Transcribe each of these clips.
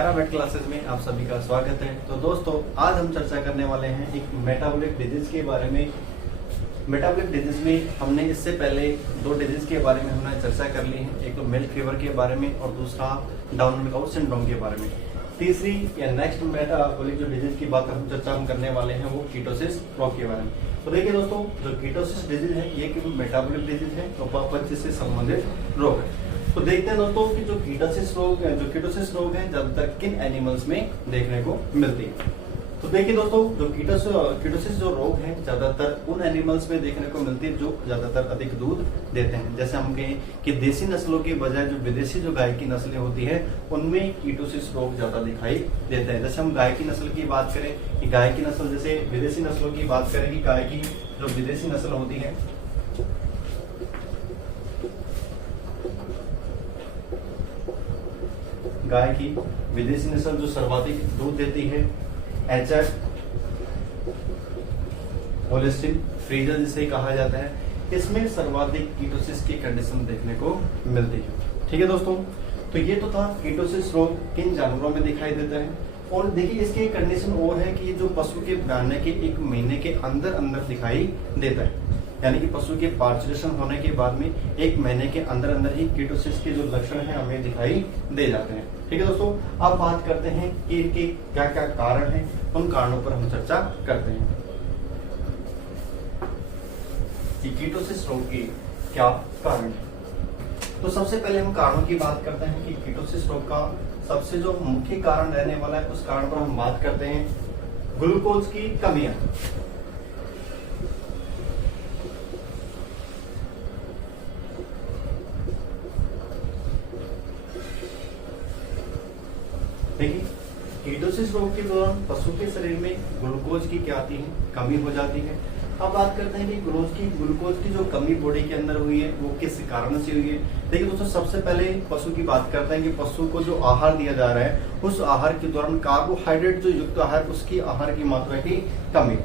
प्यारा weight classes में आप सभी का स्वागत है। तो दोस्तों, आज हम चर्चा करने वाले हैं एक मेटाबॉलिक डिजीज के बारे में। मेटाबॉलिक डिजीज में हमने इससे पहले दो डिजीज के बारे में हमने चर्चा कर ली है, एक तो मिल्क फीवर के बारे में और दूसरा डाउन मिल्क आउट सिंड्रोम के बारे में। तीसरी या नेक्स्ट मेटाबॉलिक जो डिजीज की बात हम चर्चा करने वाले हैं वो कीटोसिस रोग के बारे में। तो देखिए दोस्तों, जो कीटोसिस डिजीज है ये एक मेटाबॉलिक डिजीज है, तो अपच से संबंधित रोग है। तो देखते हैं दोस्तों कि जो कीटोसिस रोग है ज्यादातर किन एनिमल्स में देखने को मिलती है। तो देखिए दोस्तों, जो कीटोसिस जो रोग है ज्यादातर उन एनिमल्स में देखने को मिलती है जो ज्यादातर अधिक दूध देते हैं। जैसे हम कहें कि देसी नस्लों के बजाय जो विदेशी जो गाय की नस्लें होती है उनमें कीटोसिस रोग ज्यादा दिखाई देते हैं। जैसे हम गाय की नस्ल की बात करें कि गाय की नस्ल, जैसे विदेशी नस्लों की बात करें कि गाय की जो विदेशी नस्ल होती है गाय की विदेशी नस्ल जो सर्वाधिक दूध देती है, एचएफ, होलिस्टीन फ्रीजन जिसे कहा जाता है, इसमें सर्वाधिक कीटोसिस की कंडीशन देखने को मिलती है। ठीक है दोस्तों, तो ये तो था कीटोसिस रोग किन जानवरों में दिखाई देता है। और देखिए इसकी एक कंडीशन और है कि ये जो पशु के ब्याने के 1 महीने के अंदर अंदर दिखाई देता है, यानी कि पशु के पार्चुलेशन होने के बाद में 1 महीने के अंदर अंदर ही कीटोसिस के जो लक्षण हैं हमें दिखाई दे जाते हैं। ठीक है दोस्तों, अब बात करते हैं कि इनके क्या क्या कारण हैं, उन कारणों पर हम चर्चा करते हैं कि कीटोसिस रोग के क्या कारण है। तो सबसे पहले हम कारणों की बात करते हैं कि कीटोसिस रोग का सबसे जो मुख्य कारण रहने वाला है उस कारण पर हम बात करते हैं ग्लूकोज की कमियां। देखिए, कीटोसिस रोग के दौरान पशु के शरीर में ग्लूकोज की क्या आती है, कमी हो जाती है। अब बात करते हैं कि ग्लूकोज की जो कमी बॉडी के अंदर हुई है वो किस कारण से हुई है। देखिए दोस्तों, सबसे पहले पशु की बात करते हैं कि पशु को जो आहार दिया जा रहा है उस आहार के दौरान कार्बोहाइड्रेट जो युक्त आहार, उसकी आहार की मात्रा की कमी।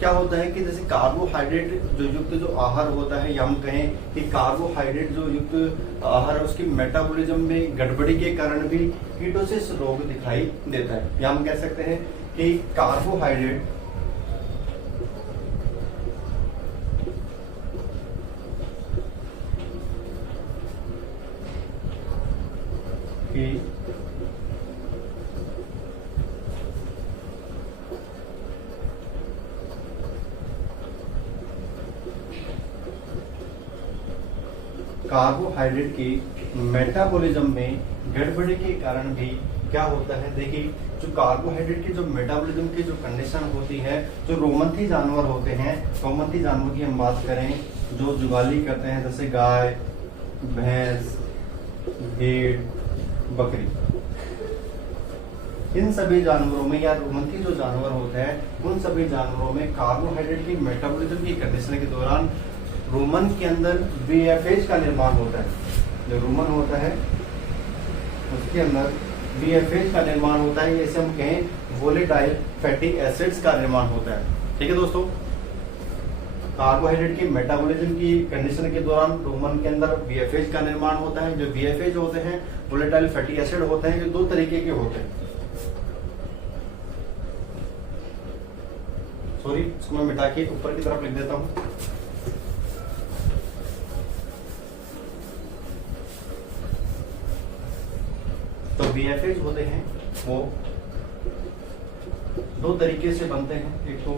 क्या होता है कि जैसे कार्बोहाइड्रेट जो युक्त जो आहार होता है, या हम कहें कि कार्बोहाइड्रेट जो युक्त आहार है उसकी मेटाबॉलिज्म में गड़बड़ी के कारण भी कीटोसिस रोग दिखाई देता है। या हम कह सकते हैं कि कार्बोहाइड्रेट की कार्बोहाइड्रेट की मेटाबॉलिज्म में गड़बड़ी के कारण भी क्या होता है। देखिए, जो कार्बोहाइड्रेट की जो मेटाबॉलिज्म की जो कंडीशन होती है, जो रोमंथी जानवर होते हैं, रोमंथी जानवर की हम बात करें जो जुगाली करते हैं, जैसे गाय, भैंस, भेड़, बकरी, इन सभी जानवरों में या रोमंथी जो जानवर होते हैं उन सभी जानवरों में कार्बोहाइड्रेट की मेटाबॉलिज्म की कंडीशन के दौरान रूमन के अंदर बीएफएच का निर्माण होता है। जो रूमन होता है उसके अंदर बीएफएच का निर्माण होता है, जैसे हम कहें वोलेटाइल फैटी एसिड्स का निर्माण होता है। ठीक है दोस्तों, कार्बोहाइड्रेट की मेटाबॉलिज्म की कंडीशन के दौरान रूमन के अंदर बीएफएच का निर्माण होता है। जो बीएफएच होते हैं वोलेटाइल फैटी एसिड होते हैं, जो 2 तरीके के होते हैं। सॉरी, इसको मैं मिटा के ऊपर की तरफ लिख देता हूं। तो बीएफएच होते हैं वो 2 तरीके से बनते हैं, एक तो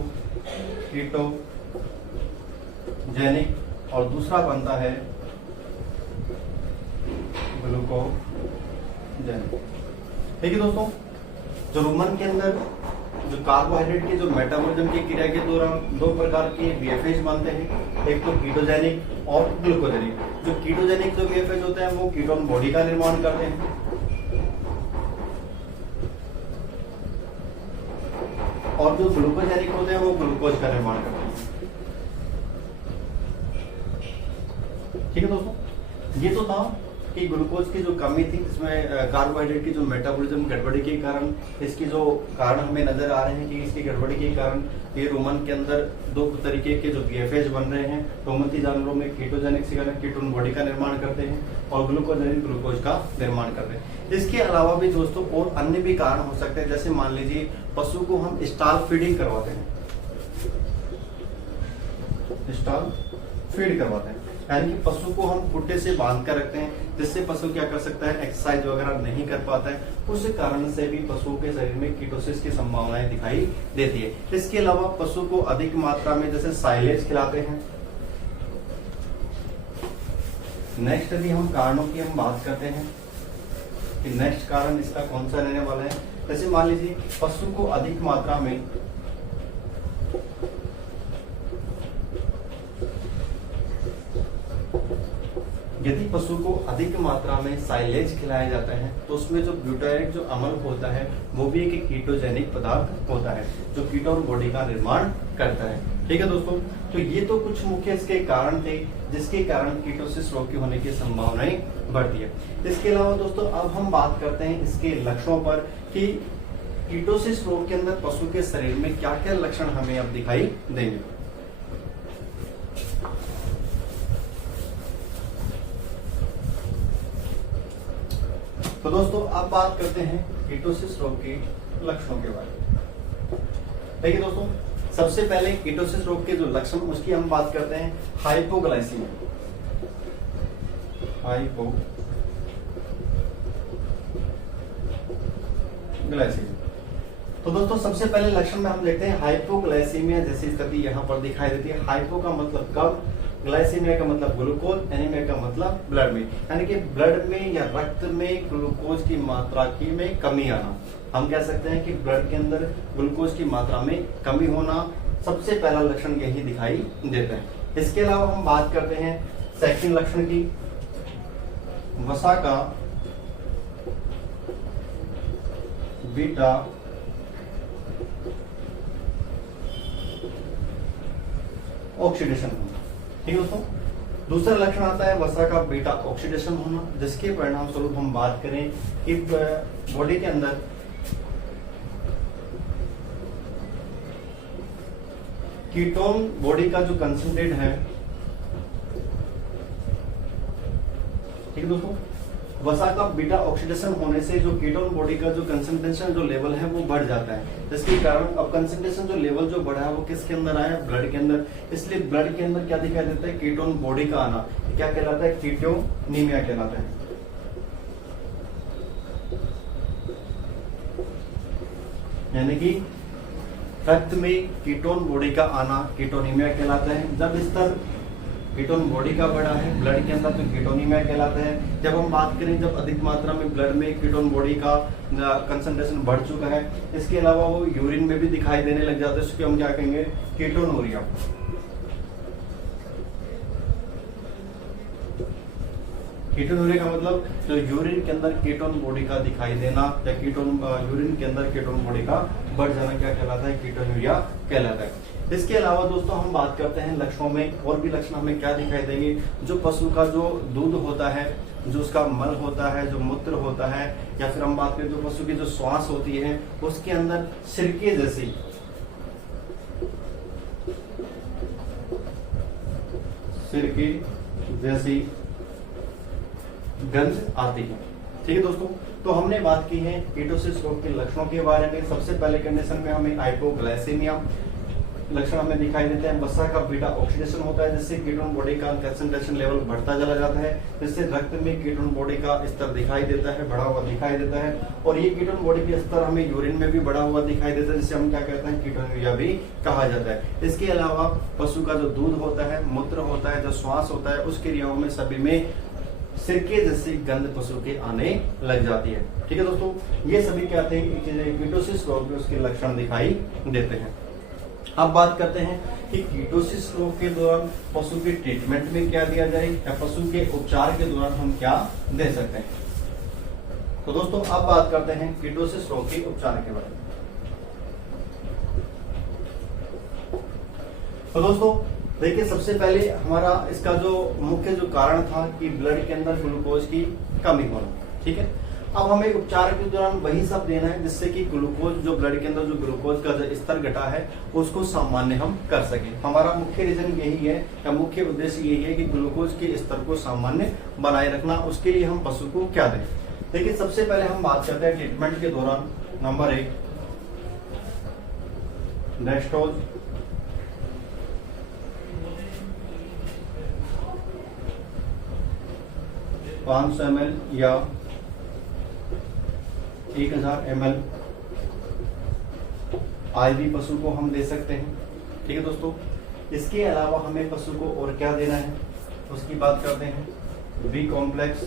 कीटोजेनिक और दूसरा बनता है ग्लूकोजेनिक। ठीक है दोस्तों, जो रूमन के अंदर जो कार्बोहाइड्रेट की जो मेटाबॉलिज्म की क्रिया के दौरान 2 प्रकार के बीएफएच बनते हैं, एक तो कीटोजेनिक और ग्लूकोजेनिक। जो कीटोजेनिक जो बीएफएच होते हैं वो कीटोन बॉडी का निर्माण करते हैं, और जो ग्लूकोजेनिक होते हैं वो ग्लूकोज का निर्माण करते हैं। ठीक है दोस्तों, ये तो था कि ग्लूकोज की जो कमी थी, इसमें कार्बोहाइड्रेट की जो मेटाबॉलिज्म गड़बड़ी के कारण, इसकी जो कारण हमें नजर आ रहे हैं कि इसकी गड़बड़ी के कारण ये रोमन के अंदर दो तरीके के जो बीएफएच बन रहे हैं। रोमंथी जानवरों में कीटोजेनिक सिग्नल कीटोन बॉडी का निर्माण करते हैं और ग्लूकोजेनिक ग्लूकोज का निर्माण करते हैं। इसके अलावा भी दोस्तों और अन्य भी कारण हो सकते हैं, जैसे मान लीजिए पशु को हम स्टॉल फीडिंग करवाते हैं, स्टॉल फीड करवाते हैं, यानी कि पशु को हम खुट्टे से बांध कर रखते हैं, जिससे पशु क्या कर सकता है, एक्सरसाइज वगैरह नहीं कर पाता है। उस कारण से भी पशुओं के शरीर में कीटोसिस की संभावनाएं दिखाई देती है। इसके अलावा पशु को अधिक मात्रा में जैसे साइलेज खिलाते हैं। नेक्स्ट यदि हम कारणों की हम बात करते हैं कि नेक्स्ट कारण इसका कौन सा रहने वाला है, जैसे मान लीजिए पशु को अधिक मात्रा में यदि पशु को अधिक मात्रा में साइलेज खिलाया जाता है तो उसमें जो ब्यूटारिक जो अम्ल होता है वो भी एक कीटोजेनिक पदार्थ होता है जो कीटोन बॉडी का निर्माण करता है। ठीक है दोस्तों, तो ये तो कुछ मुख्य इसके कारण थे जिसके कारण कीटोसिस रोग के होने की संभावनाएं बढ़ती है। इसके अलावा दोस्तों अब हम बात करते हैं इसके लक्षणों पर कि कीटोसिस रोग के अंदर पशु के शरीर में क्या क्या लक्षण हमें अब दिखाई देंगे। तो दोस्तों अब बात करते हैं कीटोसिस रोग के लक्षणों के बारे में। देखिए दोस्तों, सबसे पहले कीटोसिस रोग के जो लक्षण उसकी हम बात करते हैं हाइपोग्लाइसीमिया। तो दोस्तों सबसे पहले लक्षण में हम देखते हैं हाइपोग्लाइसीमिया जैसी स्थिति यहाँ पर दिखाई देती है। हाइपो का मतलब कम, ग्लाइसीमिया का मतलब ग्लूकोज, एनीमिया का मतलब ब्लड में, यानी कि ब्लड में या रक्त में ग्लूकोज की मात्रा की में कमी आना। हम कह सकते हैं कि ब्लड के अंदर ग्लूकोज की मात्रा में कमी होना सबसे पहला लक्षण यही दिखाई देता है। इसके अलावा हम बात करते हैं सेकंड लक्षण की, वसा का बीटा ऑक्सीडेशन होना। ठीक है दोस्तों, दूसरा लक्षण आता है वसा का बीटा ऑक्सीडेशन होना, जिसके परिणाम स्वरूप हम बात करें कि बॉडी के अंदर कीटोन बॉडी का जो कंसंट्रेट है, ठीक है दोस्तों, वसा का बीटा ऑक्सीडेशन होने से जो कीटोन बॉडी का जो कंसंट्रेशन जो लेवल है वो बढ़ जाता है, जिसके कारण अब कंसंट्रेशन जो लेवल जो बढ़ा है वो किसके अंदर आया, ब्लड के अंदर। इसलिए ब्लड के अंदर क्या दिखाई देता है, कीटोन बॉडी का आना क्या कहलाता है, कीटोनीमिया कहलाता है। यानी कि रक्त में कीटोन बॉडी का आना कीटोनीमिया कहलाता है। जब स्तर कीटोन बॉडी का बढ़ा है ब्लड के अंदर तो कीटोनीमिया कहलाता है। जब हम बात करें जब अधिक मात्रा में ब्लड में कीटोन बॉडी का कंसंट्रेशन बढ़ चुका है, इसके अलावा वो यूरिन में भी दिखाई देने लग जाता है, उसको हम क्या कहेंगे, कीटोनूरिया। कीटोनूरिया का मतलब जो यूरिन के अंदर कीटोन बॉडी का दिखाई देना या यूरिन के अंदर कीटोन बॉडी का बढ़ जाना क्या कहलाता है, कीटोनूरिया कहलाता है। इसके अलावा दोस्तों हम बात करते हैं लक्षणों में, और भी लक्षण हमें क्या दिखाई देंगे, जो पशु का जो दूध होता है, जो उसका मल होता है, जो मूत्र होता है, या फिर हम बात करें जो पशु की जो श्वास होती है उसके अंदर सिरके जैसी गंध आती है। ठीक है दोस्तों, तो हमने बात की है कीटोसिस रोग के लक्षणों के बारे में। सबसे पहले कंडीशन में हमें हाइपोग्लाइसेमिया लक्षण हमें दिखाई देते हैं, वसा का बीटा ऑक्सीडेशन होता है जिससे कीटोन बॉडी का कंसंट्रेशन लेवल बढ़ता चला जाता है, जिससे रक्त में कीटोन बॉडी का स्तर दिखाई देता है, बढ़ा हुआ दिखाई देता है, और ये कीटोन बॉडी का स्तर हमें यूरिन में भी बढ़ा हुआ दिखाई देता है, जिसे हम क्या कहते हैं, कीटोनूरिया भी कहा जाता है। इसके अलावा पशु का जो दूध होता है, मूत्र होता है, जो श्वास होता है, उस क्रियाओं में सभी में सिरके जैसी गंध पशु के आने लग जाती है। ठीक है दोस्तों, ये सभी क्या थे कीटोसिस रोग में उसके लक्षण दिखाई देते हैं। अब बात करते हैं कि कीटोसिस रोग के दौरान पशु के ट्रीटमेंट में क्या दिया जाए या पशु के उपचार के दौरान हम क्या दे सकते हैं। तो दोस्तों अब बात करते हैं कीटोसिस रोग के उपचार के बारे में। तो दोस्तों देखिए सबसे पहले हमारा इसका जो मुख्य जो कारण था कि ब्लड के अंदर ग्लूकोज की कमी होना, ठीक है। अब हमें उपचार के दौरान वही सब देना है जिससे कि ग्लूकोज जो ब्लड के अंदर जो ग्लूकोज का जो स्तर घटा है उसको सामान्य हम कर सके। हमारा मुख्य रीजन यही है या मुख्य उद्देश्य यही है कि ग्लूकोज के स्तर को सामान्य बनाए रखना। उसके लिए हम पशु को क्या दें? देखिए सबसे पहले हम बात करते हैं ट्रीटमेंट के दौरान। नंबर 1 डेस्टोज, 500 ml या 1000 ml IV पशु को हम दे सकते हैं, ठीक है दोस्तों। इसके अलावा हमें पशु को और क्या देना है उसकी बात करते हैं। बी कॉम्प्लेक्स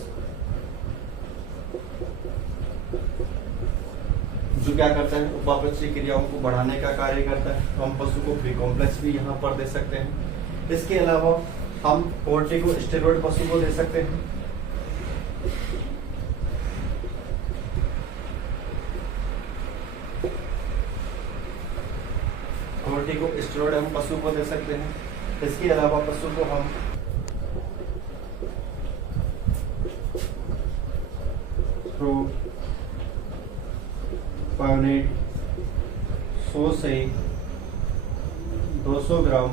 जो क्या करता है, उपापचयी क्रियाओं को बढ़ाने का कार्य करता है, तो हम पशु को बी कॉम्प्लेक्स भी यहाँ पर दे सकते हैं। इसके अलावा हम कोर्टिकोस्टेरॉइड पशु को दे सकते हैं। कोर्टिकोस्टेरॉइड हम पशु को दे सकते हैं। इसके अलावा पशु को हम प्रोपायोनेट 100 से 200 ग्राम